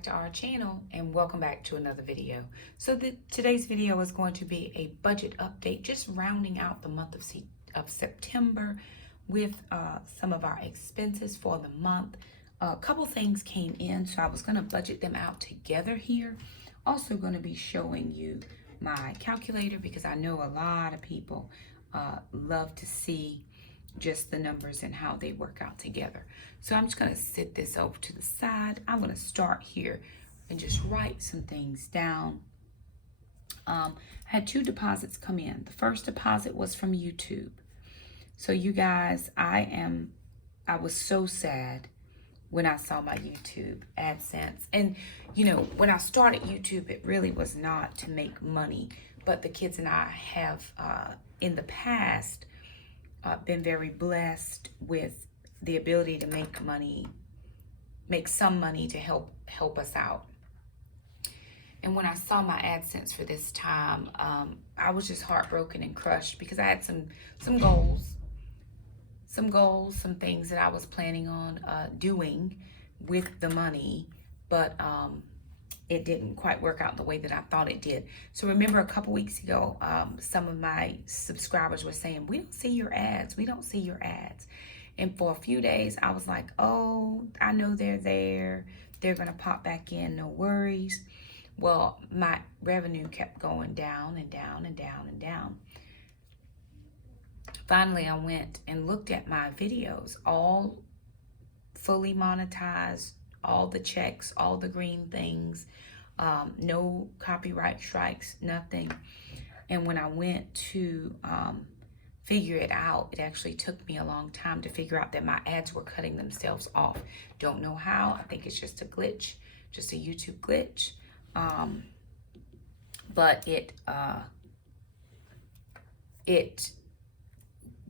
back to our channel and welcome back to another video. So today's video is going to be a budget update, just rounding out the month of September with some of our expenses for the month. A couple things came in, so I was going to budget them out together here. Also going to be showing you my calculator because I know a lot of people love to see just the numbers and how they work out together. So I'm just going to sit this over to the side. I'm going to start here and just write some things down. I had two deposits come in. The first deposit was from YouTube. So you guys, I was so sad when I saw my YouTube AdSense. And you know, when I started YouTube, it really was not to make money, but the kids and I have in the past been very blessed with the ability to make money, make some money to help us out. And when I saw my AdSense for this time, I was just heartbroken and crushed because I had some goals, some things that I was planning on doing with the money, but it didn't quite work out the way that I thought it did. So remember a couple weeks ago, some of my subscribers were saying, we don't see your ads. We don't see your ads. And for a few days, I was like, oh, I know they're there. They're going to pop back in. No worries. Well, my revenue kept going down and down and down and down. Finally, I went and looked at my videos, all fully monetized, all the checks, all the green things, no copyright strikes, nothing. And when I went to figure it out, it actually took me a long time to figure out that my ads were cutting themselves off. Don't know how. I think it's just a glitch, just a YouTube glitch. But it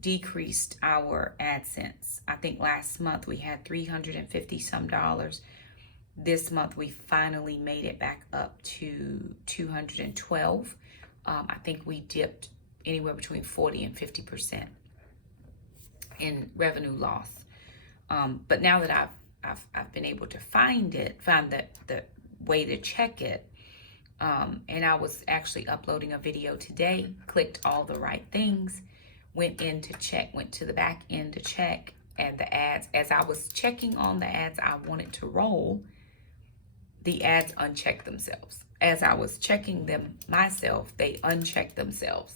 decreased our AdSense. I think last month we had $350 some. This month we finally made it back up to 212. I think we dipped anywhere between 40 and 50% in revenue loss. But now that I've been able to find the way to check it, and I was actually uploading a video today, clicked all the right things, went in to check, went to the back end to check, and the ads, as I was checking on the ads I wanted to roll, the ads unchecked themselves. As I was checking them myself, they unchecked themselves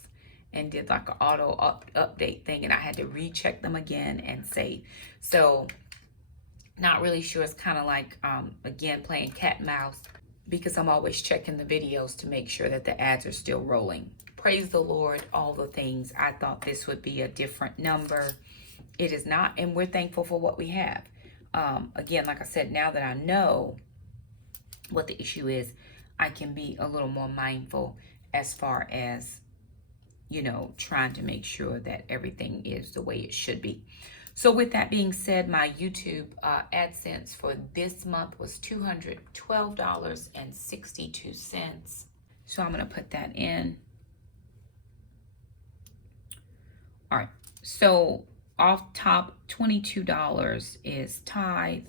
and did like an auto update thing, and I had to recheck them again and save. So not really sure. It's kind of like, again, playing cat and mouse because I'm always checking the videos to make sure that the ads are still rolling. Praise the Lord, all the things. I thought this would be a different number. It is not, and we're thankful for what we have. Again, like I said, now that I know what the issue is, I can be a little more mindful as far as, you know, trying to make sure that everything is the way it should be. So with that being said, my YouTube AdSense for this month was $212.62. So I'm going to put that in. All right, so off top, $22 is tithe.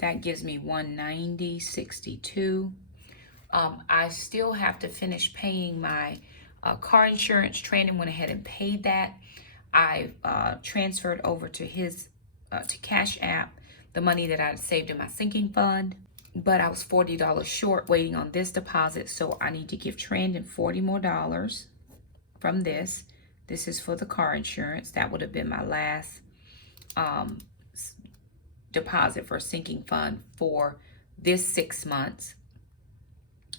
That gives me $190.62. I still have to finish paying my car insurance. Training went ahead and paid that. I transferred over to his to Cash App the money that I had saved in my sinking fund. But I was $40 short waiting on this deposit, so I need to give Trandon $40 more from this. This is for the car insurance. That would have been my last deposit for a sinking fund for this 6 months.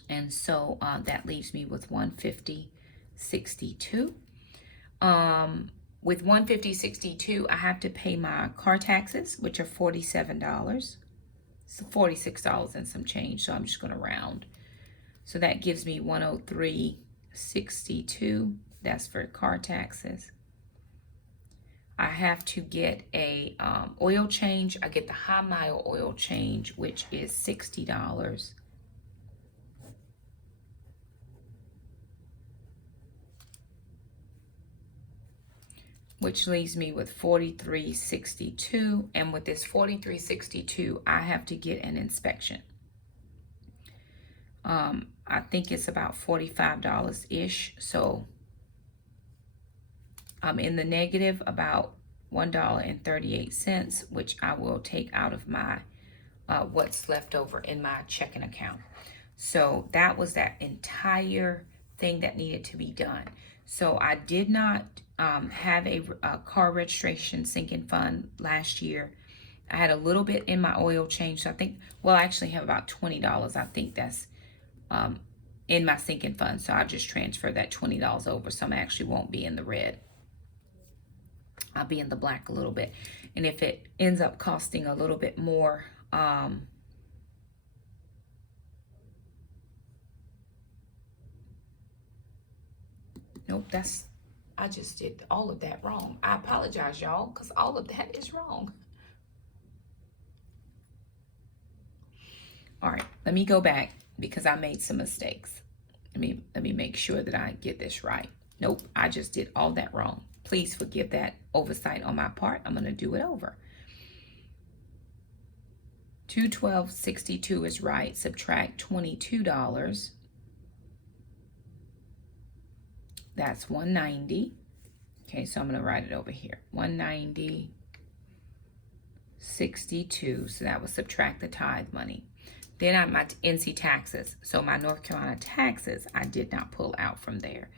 And so that leaves me with $150.62. With $150.62, I have to pay my car taxes, which are $47. It's $46 and some change, so I'm just going to round. So that gives me $103.62. That's for car taxes. I have to get a oil change. I get the high mile oil change, which is $60. which leaves me with $43.62. And with this $43.62, I have to get an inspection. I think it's about $45-ish. So I'm in the negative about $1.38, which I will take out of my what's left over in my checking account. So that was that entire thing that needed to be done. So I did not have a car registration sinking fund last year. I had a little bit in my oil change. So I think, well, I actually have about $20. I think that's in my sinking fund. So I'll just transfer that $20 over. So I actually won't be in the red. I'll be in the black a little bit. And if it ends up costing a little bit more, nope, I just did all of that wrong. I apologize, y'all, because all of that is wrong. All right, let me go back because I made some mistakes. Let me make sure that I get this right. Nope, I just did all that wrong. Please forgive that oversight on my part. I'm going to do it over. $212.62 is right. Subtract $22. That's $190. Okay, so I'm going to write it over here. $190.62. So that will subtract the tithe money. Then I have my NC taxes. So my North Carolina taxes, I did not pull out from there.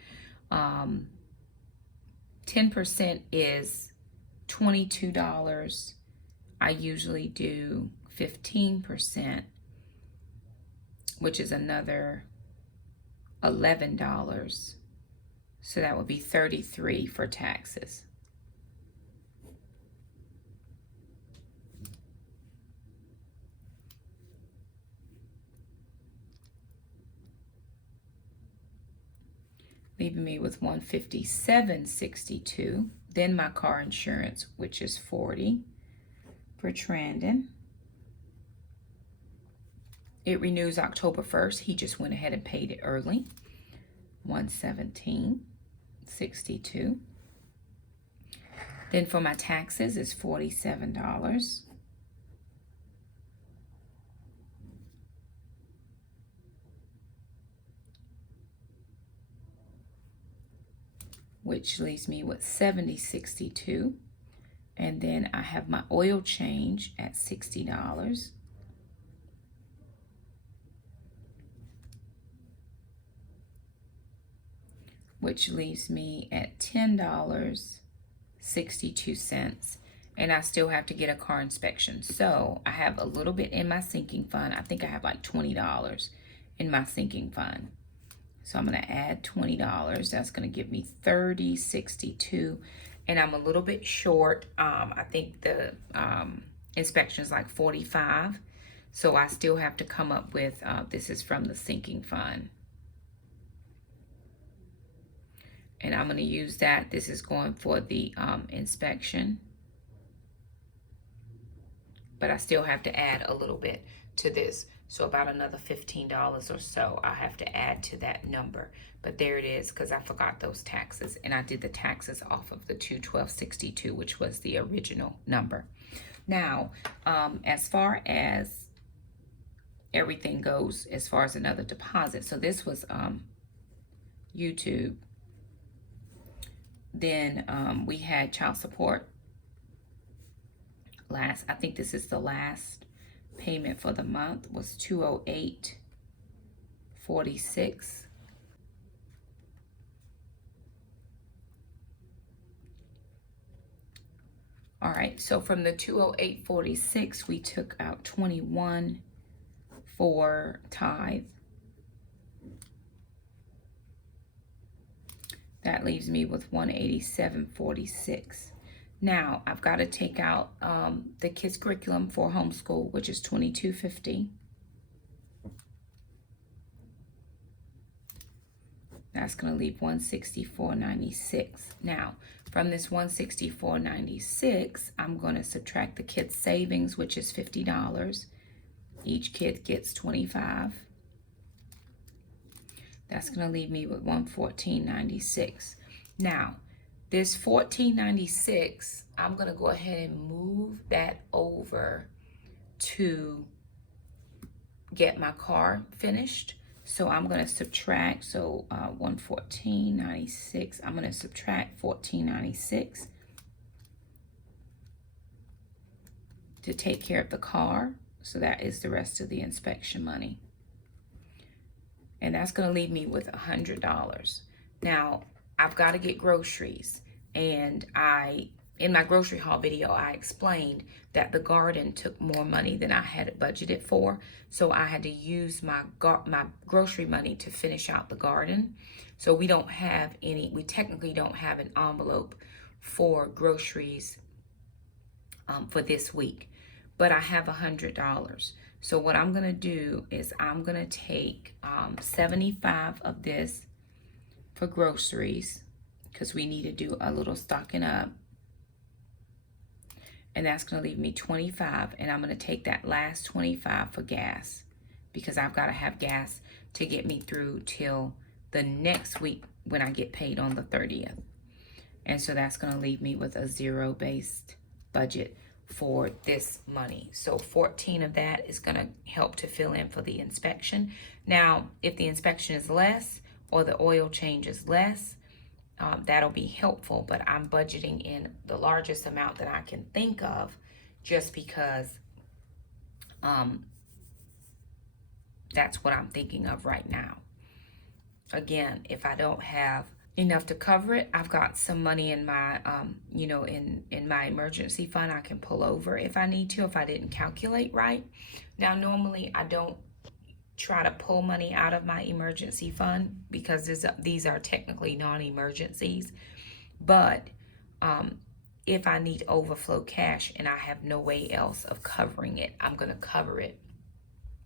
10% is $22. I usually do 15%, which is another $11. So that would be $33 for taxes. Leaving me with $157.62. Then my car insurance, which is $40 for Trandon. It renews October 1st. He just went ahead and paid it early. $117.62. Then for my taxes is $47. Which leaves me with $70.62. And then I have my oil change at $60. Which leaves me at $10.62. And I still have to get a car inspection. So I have a little bit in my sinking fund. I think I have like $20 in my sinking fund. So I'm going to add $20. That's going to give me $30.62. And I'm a little bit short. I think the inspection is like $45. So I still have to come up with, this is from the sinking fund. And I'm going to use that. This is going for the inspection. But I still have to add a little bit to this. So about another $15 or so I have to add to that number. But there it is, because I forgot those taxes. And I did the taxes off of the $212.62, which was the original number. Now, as far as everything goes, as far as another deposit. So this was YouTube. Then we had child support. I think this is the last payment for the month, was $208.46. All right, so from the $208.46, we took out $21 for tithe. That leaves me with $187.46. Now, I've got to take out the kids' curriculum for homeschool, which is $22.50. That's going to leave $164.96. Now, from this $164.96, I'm going to subtract the kids' savings, which is $50. Each kid gets $25. That's going to leave me with $114.96. Now, This $14.96, I'm going to go ahead and move that over to get my car finished. So I'm going to subtract, so $114.96, I'm going to subtract $14.96 to take care of the car. So that is the rest of the inspection money. And that's going to leave me with $100. Now, I've got to get groceries. And in my grocery haul video, I explained that the garden took more money than I had it budgeted for. So I had to use my grocery money to finish out the garden. So we technically don't have an envelope for groceries for this week. But I have $100. So what I'm going to do is I'm going to take 75 of this for groceries, because we need to do a little stocking up. And that's going to leave me 25. And I'm going to take that last 25 for gas, because I've got to have gas to get me through till the next week when I get paid on the 30th. And so that's going to leave me with a zero-based budget for this money. So 14 of that is going to help to fill in for the inspection. Now, if the inspection is less or the oil change is less, that'll be helpful, but I'm budgeting in the largest amount that I can think of, just because that's what I'm thinking of right now. Again, if I don't have enough to cover it, I've got some money in my in my emergency fund I can pull over if I need to, if I didn't calculate right. Now, normally I don't try to pull money out of my emergency fund, because these are technically non-emergencies. But if I need overflow cash and I have no way else of covering it, I'm going to cover it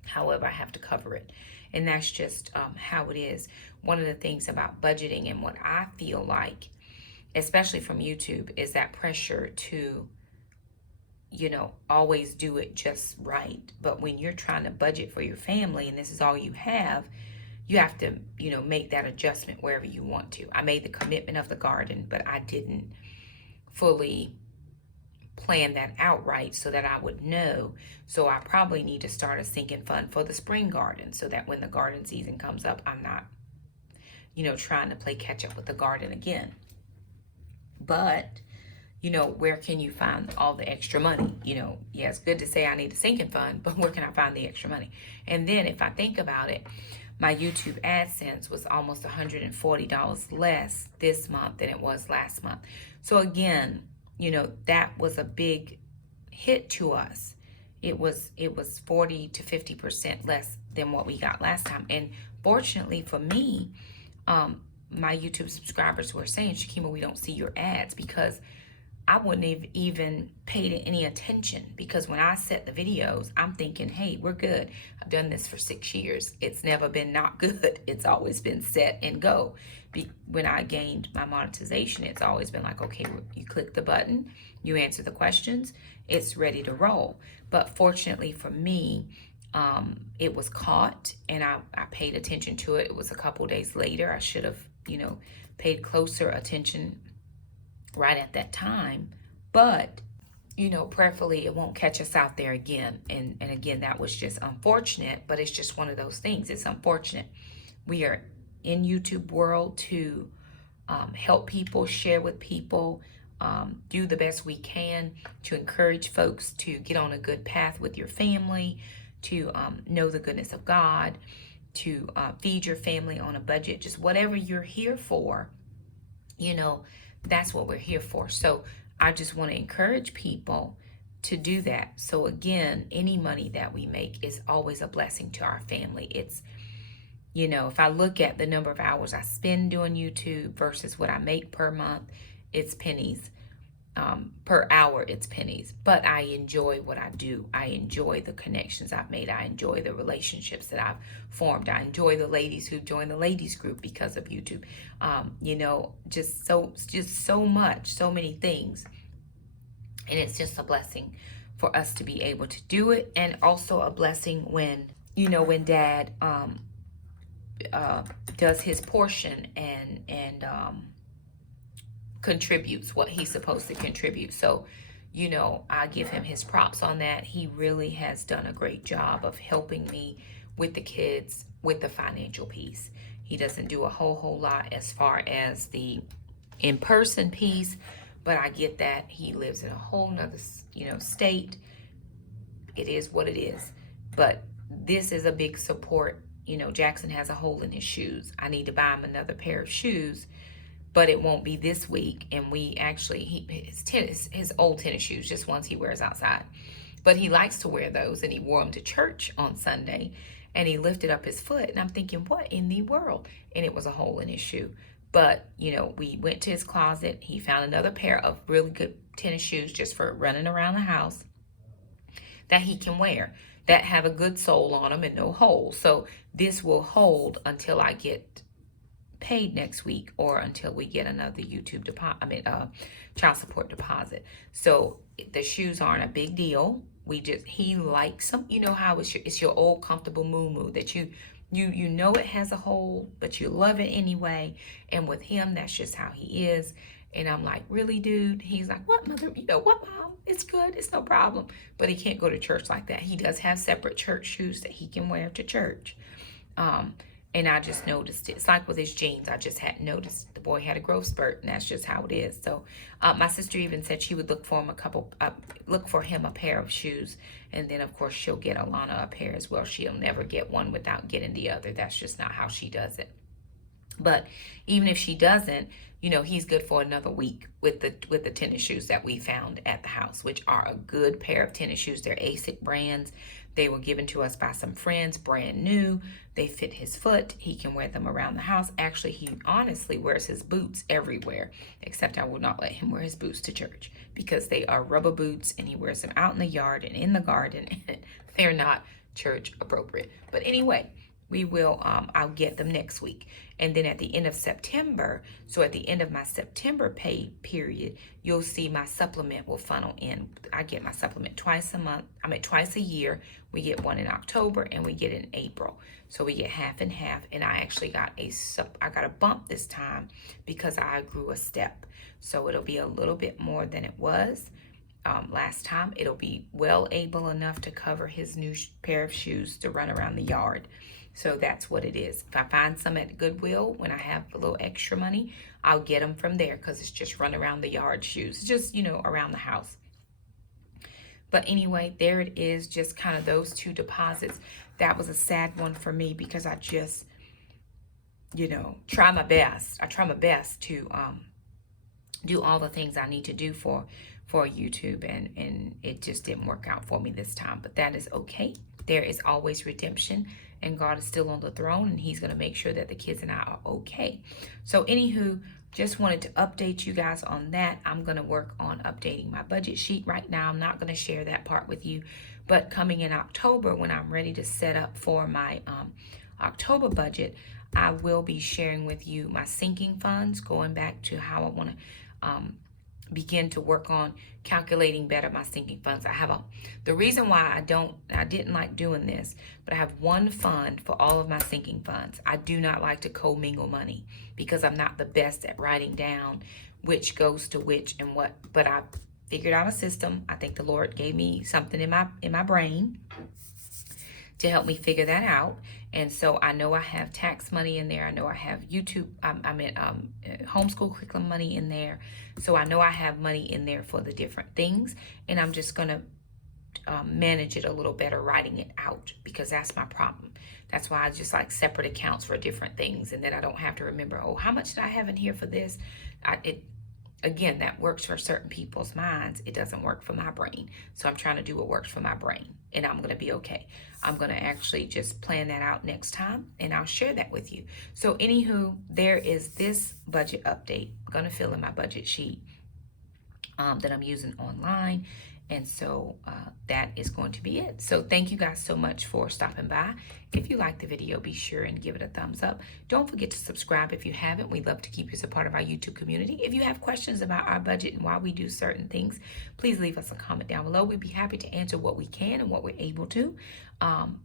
however I have to cover it. And that's just how it is. One of the things about budgeting, and what I feel like, especially from YouTube, is that pressure to, always do it just right. But when you're trying to budget for your family and this is all you have to, make that adjustment wherever you want to. I made the commitment of the garden, but I didn't fully plan that out right so that I would know. So I probably need to start a sinking fund for the spring garden, so that when the garden season comes up, I'm not, trying to play catch up with the garden again. But, where can you find all the extra money? Yeah, it's good to say I need a sinking fund, but where can I find the extra money? And then if I think about it, my YouTube AdSense was almost $140 less this month than it was last month. So again, that was a big hit to us. It was 40 to 50% less than what we got last time. And fortunately for me, my YouTube subscribers were saying, Shakema, we don't see your ads, because I wouldn't have even paid any attention, because when I set the videos, I'm thinking, hey, we're good. I've done this for 6 years. It's never been not good. It's always been set and go. When I gained my monetization, it's always been like, okay, you click the button, you answer the questions, it's ready to roll. But fortunately for me, it was caught, and I paid attention to it. It was a couple days later. I should have, paid closer attention right at that time. But, prayerfully, it won't catch us out there again. And again, that was just unfortunate, but it's just one of those things. It's unfortunate. We are in YouTube world to help people, share with people, do the best we can to encourage folks to get on a good path with your family, to know the goodness of God, to feed your family on a budget, just whatever you're here for, that's what we're here for. So I just want to encourage people to do that. So again, any money that we make is always a blessing to our family. It's, if I look at the number of hours I spend doing YouTube versus what I make per month, it's pennies. Per hour, it's pennies. But I enjoy what I do. I enjoy the connections I've made. I enjoy the relationships that I've formed. I enjoy the ladies who joined the ladies group because of YouTube. Just so much, so many things. And it's just a blessing for us to be able to do it. And also a blessing when, when Dad does his portion and contributes what he's supposed to contribute. So, you know, I give him his props on that. He really has done a great job of helping me with the kids with the financial piece. He doesn't do a whole lot as far as the in-person piece, but I get that he lives in a whole nother, you know, state. It is what it is. But this is a big support. You know, Jackson has a hole in his shoes. I need to buy him another pair of shoes, but it won't be this week. And we actually, his old tennis shoes, just ones he wears outside. But he likes to wear those, and he wore them to church on Sunday, and he lifted up his foot, and I'm thinking, what in the world? And it was a hole in his shoe. But, you know, we went to his closet. He found another pair of really good tennis shoes just for running around the house that he can wear, that have a good sole on them and no holes. So this will hold until I get paid next week, or until we get another YouTube deposit, child support deposit. So the shoes aren't a big deal. He likes them. You know how it's your old comfortable moo that you know it has a hole, but you love it anyway. And with him, that's just how he is. And I'm like, really, dude? He's like, what, mother? You know, what, mom? It's good. It's no problem. But he can't go to church like that. He does have separate church shoes that he can wear to church. And I just noticed it. It's like with his jeans. I just hadn't noticed. The boy had a growth spurt, and that's just how it is. So my sister even said she would look for him a pair of shoes. And then, of course, she'll get Alana a pair as well. She'll never get one without getting the other. That's just not how she does it. But even if she doesn't, you know, he's good for another week with the tennis shoes that we found at the house, which are a good pair of tennis shoes. They're ASIC brands. They were given to us by some friends, brand new. They fit his foot. He can wear them around the house. Actually, he honestly wears his boots everywhere, except I will not let him wear his boots to church because they are rubber boots, and he wears them out in the yard and in the garden. They're not church appropriate. But anyway, we will, I'll get them next week. And then at the end of September, so at the end of my September pay period, you'll see my supplement will funnel in. I get my supplement twice a year. We get one in October and we get it in April. So we get half and half. And I actually got a bump this time because I grew a step. So it'll be a little bit more than it was last time. It'll be well able enough to cover his new pair of shoes to run around the yard. So that's what it is. If I find some at Goodwill when I have a little extra money, I'll get them from there because it's just run around the yard shoes, just, you know, around the house. But anyway, there it is, just kind of those two deposits. That was a sad one for me because I just, you know, try my best. I try my best to do all the things I need to do for YouTube, and it just didn't work out for me this time. But that is okay. There is always redemption, and God is still on the throne, and he's going to make sure that the kids and I are okay. So anywho, just wanted to update you guys on that. I'm going to work on updating my budget sheet right now. I'm not going to share that part with you, but coming in October, when I'm ready to set up for my October budget, I will be sharing with you my sinking funds, going back to how I want to begin to work on calculating better my sinking funds. The reason why I didn't like doing this, but I have one fund for all of my sinking funds. I do not like to commingle money because I'm not the best at writing down which goes to which and what, but I figured out a system. I think the Lord gave me something in my brain to help me figure that out. And so I know I have tax money in there. I know I have YouTube, homeschool curriculum money in there. So I know I have money in there for the different things. And I'm just going to manage it a little better, writing it out, because that's my problem. That's why I just like separate accounts for different things. And then I don't have to remember, oh, how much did I have in here for this? Again, that works for certain people's minds. It doesn't work for my brain. So I'm trying to do what works for my brain, and I'm going to be okay. I'm going to actually just plan that out next time, and I'll share that with you. So anywho, there is this budget update. I'm going to fill in my budget sheet that I'm using online. And so that is going to be it. So thank you guys so much for stopping by. If you like the video, be sure and give it a thumbs up. Don't forget to subscribe if you haven't. We'd love to keep you as a part of our YouTube community. If you have questions about our budget and why we do certain things, please leave us a comment down below. We'd be happy to answer what we can and what we're able to.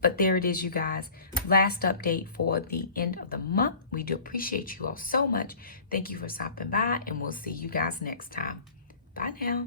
But there it is, you guys. Last update for the end of the month. We We do appreciate you all so much. Thank you for stopping by, and we'll see you guys next time. Bye now.